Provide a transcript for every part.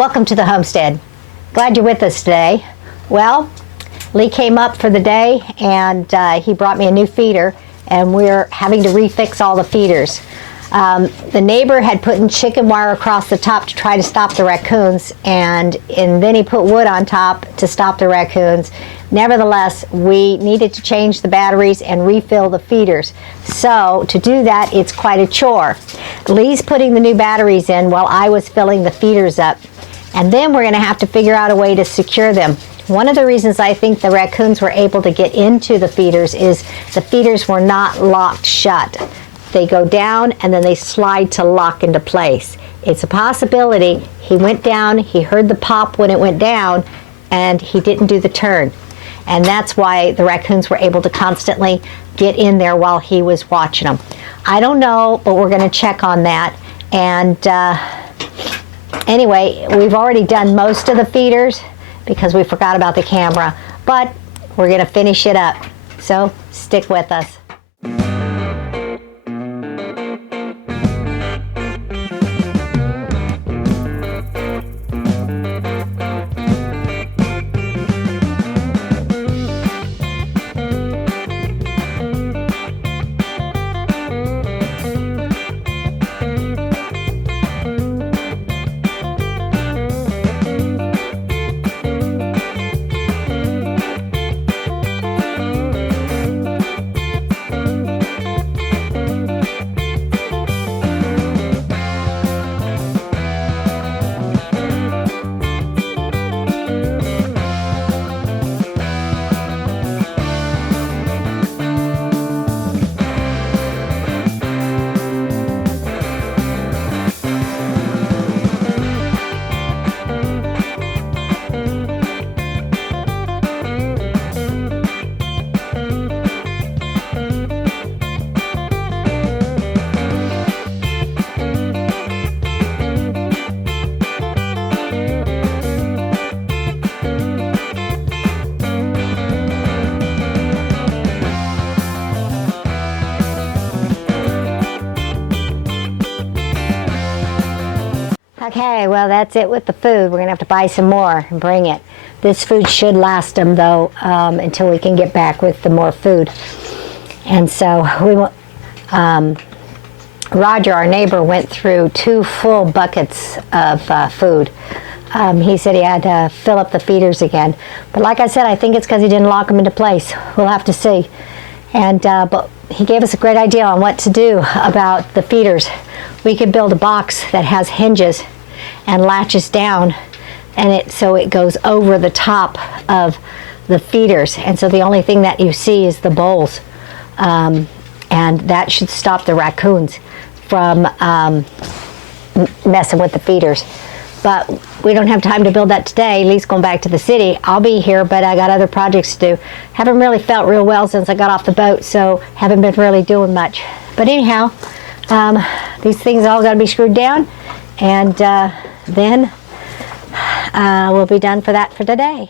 Welcome to the homestead. Glad you're with us today. Well, Lee came up for the day and he brought me a new feeder, and we're having to refix all the feeders. The neighbor had put in chicken wire across the top to try to stop the raccoons, and then he put wood on top to stop the raccoons. Nevertheless, we needed to change the batteries and refill the feeders. So to do that, it's quite a chore. Lee's putting the new batteries in while I was filling the feeders up. And then we're going to have to figure out a way to secure them. One of the reasons I think the raccoons were able to get into the feeders is the feeders were not locked shut. They go down and then they slide to lock into place. It's a possibility he went down, he heard the pop when it went down, and he didn't do the turn. And that's why the raccoons were able to constantly get in there while he was watching them. I don't know, but we're going to check on that. And anyway, we've already done most of the feeders because we forgot about the camera, but we're going to finish it up. So stick with us. Okay, well that's it with the food. We're going to have to buy some more and bring it. This food should last them though until we can get back with the more food. And so we Roger, our neighbor, went through 2 full buckets of food. He said he had to fill up the feeders again. But like I said, I think it's because he didn't lock them into place. We'll have to see. And but he gave us a great idea on what to do about the feeders. We could build a box that has hinges and latches down, and so it goes over the top of the feeders, and so the only thing that you see is the bowls, and that should stop the raccoons from messing with the feeders. But we don't have time to build that today. Lee's going back to the city. I'll be here, but I got other projects to do. Haven't really felt real well since I got off the boat, so haven't been really doing much. But anyhow, these things all got to be screwed down, and then we'll be done for that for today.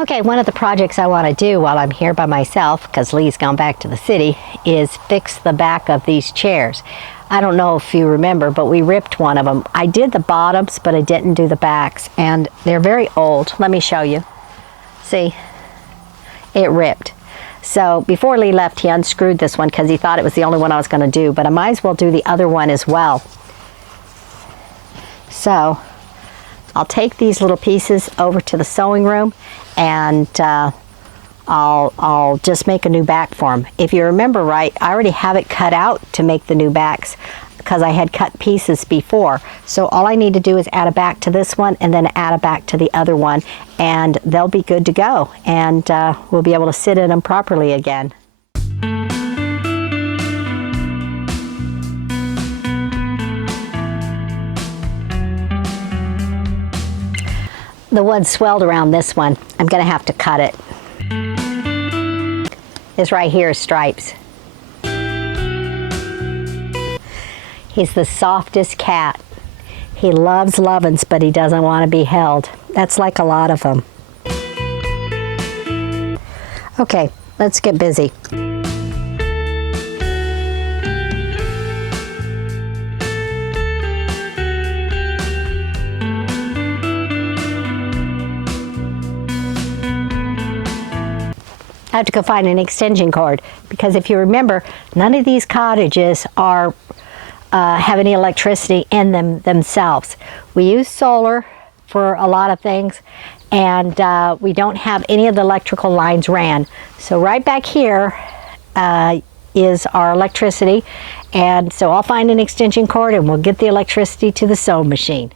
Okay, one of the projects I want to do while I'm here by myself, because Lee's gone back to the city, is fix the back of these chairs. I don't know if you remember, but we ripped one of them. I did the bottoms, but I didn't do the backs, and they're very old. Let me show you. See, it ripped. So before Lee left, he unscrewed this one because he thought it was the only one I was going to do, but I might as well do the other one as well. So I'll take these little pieces over to the sewing room, and I'll just make a new back for them. If you remember right, I already have it cut out to make the new backs, because I had cut pieces before. So all I need to do is add a back to this one and then add a back to the other one, and they'll be good to go, and we'll be able to sit in them properly again. The wood swelled around this one. I'm going to have to cut it. This right here is Stripes. He's the softest cat. He loves lovin's, but he doesn't want to be held. That's like a lot of them. Okay, let's get busy. I have to go find an extension cord, because if you remember, none of these cottages are have any electricity in them themselves. We use solar for a lot of things, and we don't have any of the electrical lines ran. So right back here is our electricity, and so I'll find an extension cord and we'll get the electricity to the sewing machine.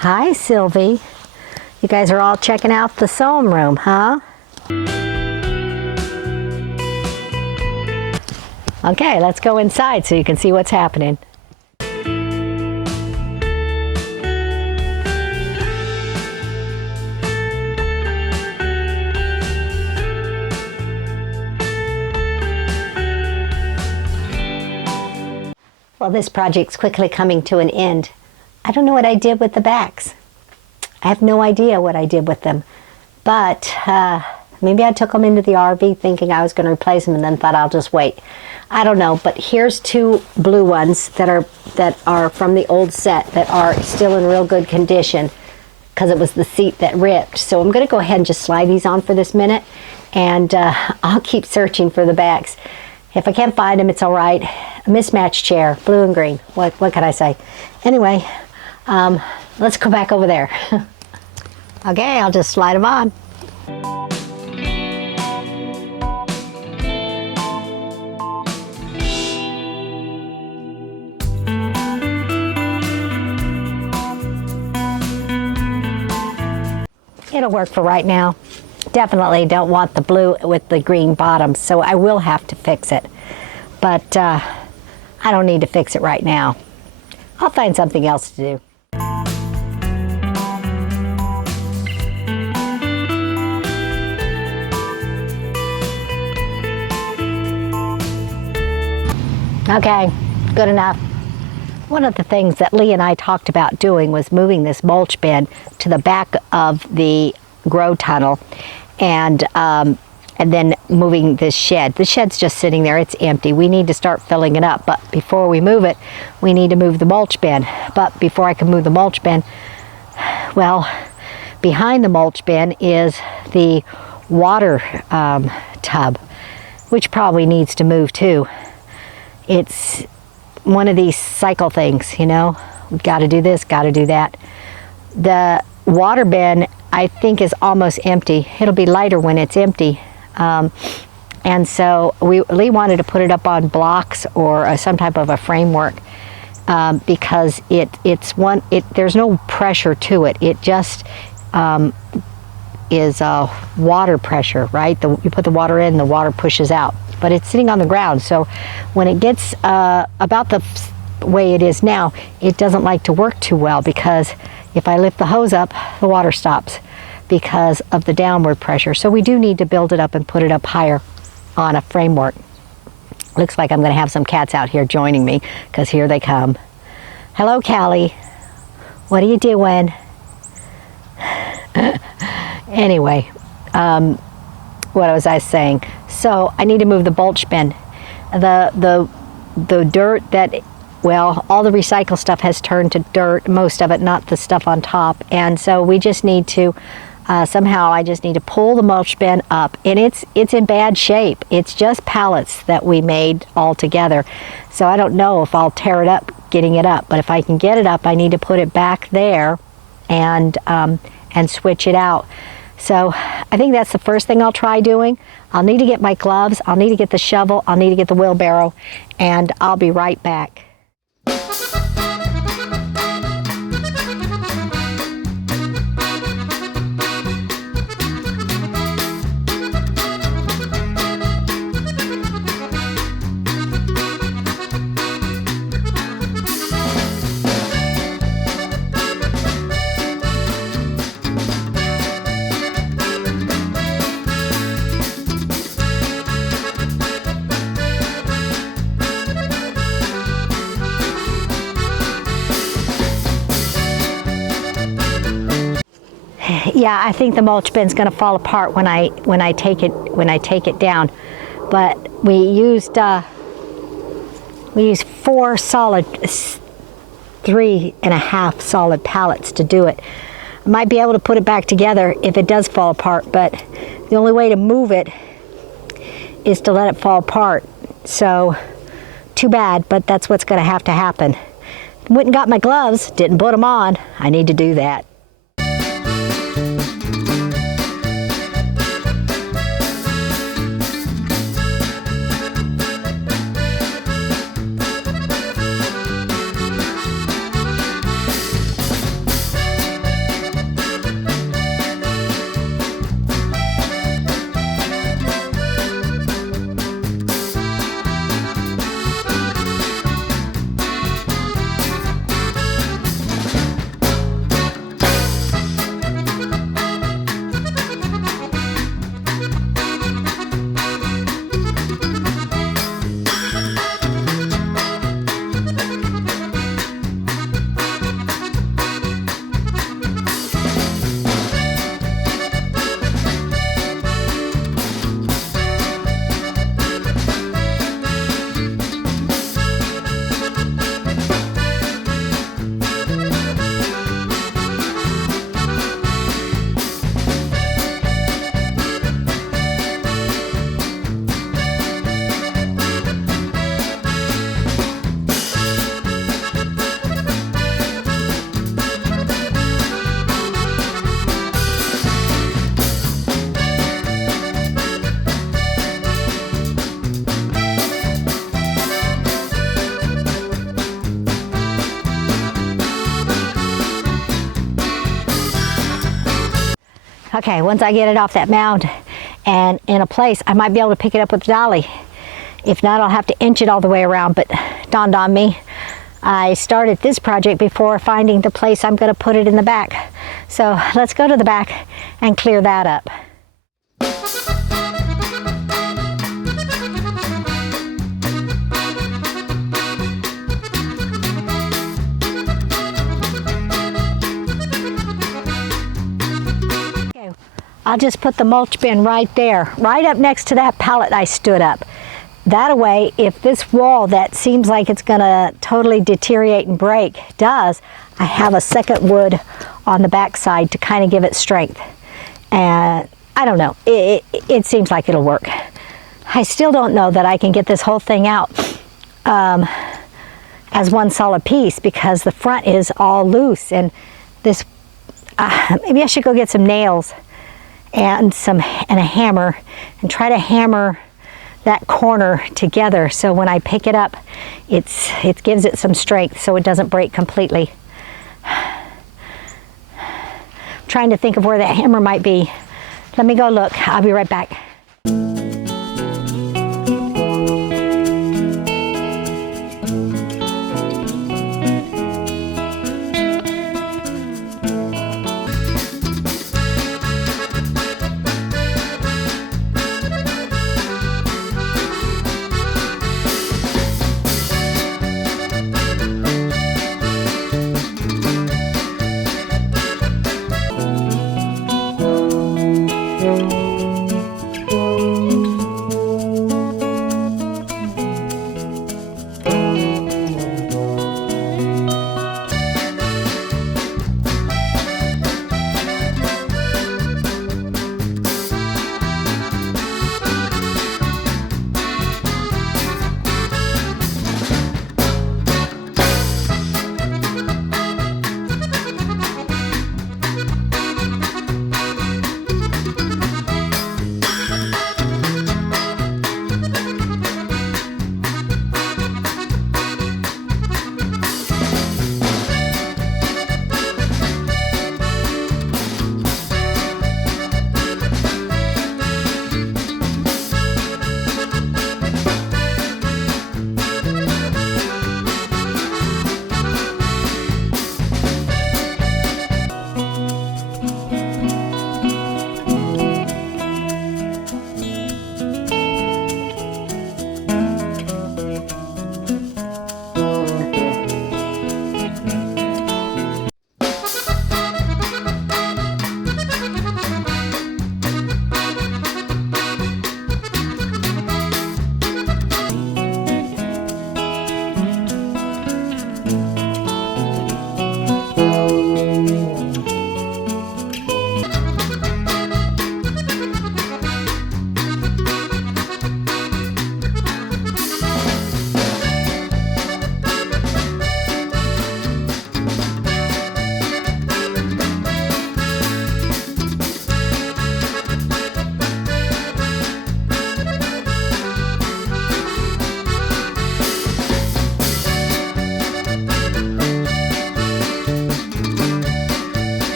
Hi, Sylvie. You guys are all checking out the sewing room, huh? Okay, let's go inside so you can see what's happening. Well, this project's quickly coming to an end. I don't know what I did with the backs. I have no idea what I did with them. But maybe I took them into the RV thinking I was going to replace them and then thought I'll just wait. I don't know, but here's two blue ones that are from the old set that are still in real good condition, because it was the seat that ripped. So I'm going to go ahead and just slide these on for this minute, and I'll keep searching for the backs. If I can't find them, it's all right. A mismatched chair, blue and green. What can I say? Anyway, let's go back over there. Okay, I'll just slide them on. It'll work for right now. Definitely don't want the blue with the green bottoms, so I will have to fix it. But I don't need to fix it right now. I'll find something else to do. Okay, good enough. One of the things that Lee and I talked about doing was moving this mulch bin to the back of the grow tunnel, and then moving this shed. The shed's just sitting there, it's empty. We need to start filling it up, but before we move it, we need to move the mulch bin. But before I can move the mulch bin, well, behind the mulch bin is the water tub, which probably needs to move too. It's one of these cycle things, you know, we've got to do this, got to do that. The water bin, I think, is almost empty. It'll be lighter when it's empty. And so Lee wanted to put it up on blocks or some type of a framework, because there's no pressure to it. It just is water pressure, right? You put the water in, the water pushes out. But it's sitting on the ground, so when it gets about the way it is now, it doesn't like to work too well, because if I lift the hose up, the water stops because of the downward pressure. So we do need to build it up and put it up higher on a framework. Looks like I'm going to have some cats out here joining me, because here they come. Hello, Callie. What are you doing? Anyway, what was I saying? So I need to move the mulch bin. The dirt that, well, all the recycle stuff has turned to dirt, most of it, not the stuff on top. And so we just need to, somehow I just need to pull the mulch bin up. And it's in bad shape. It's just pallets that we made all together. So I don't know if I'll tear it up getting it up. But if I can get it up, I need to put it back there and switch it out. So I think that's the first thing I'll try doing. I'll need to get my gloves, I'll need to get the shovel, I'll need to get the wheelbarrow, and I'll be right back. Yeah, I think the mulch bin's going to fall apart when I take it down. But we used 4 solid, 3.5 solid pallets to do it. I might be able to put it back together if it does fall apart, but the only way to move it is to let it fall apart. So too bad, but that's what's going to happen. Went and got my gloves, didn't put them on. I need to do that. Okay, once I get it off that mound and in a place, I might be able to pick it up with the dolly. If not, I'll have to inch it all the way around, but dawned on me, I started this project before finding the place I'm going to put it in the back. So let's go to the back and clear that up. I'll just put the mulch bin right there, right up next to that pallet I stood up. That way, if this wall that seems like it's gonna totally deteriorate and break does, I have a second wood on the back side to kind of give it strength. And I don't know, it seems like it'll work. I still don't know that I can get this whole thing out as one solid piece because the front is all loose, and this, maybe I should go get some nails and a hammer and try to hammer that corner together so when I pick it up it gives it some strength so it doesn't break completely. I'm trying to think of where that hammer might be. Let me go look. I'll be right back.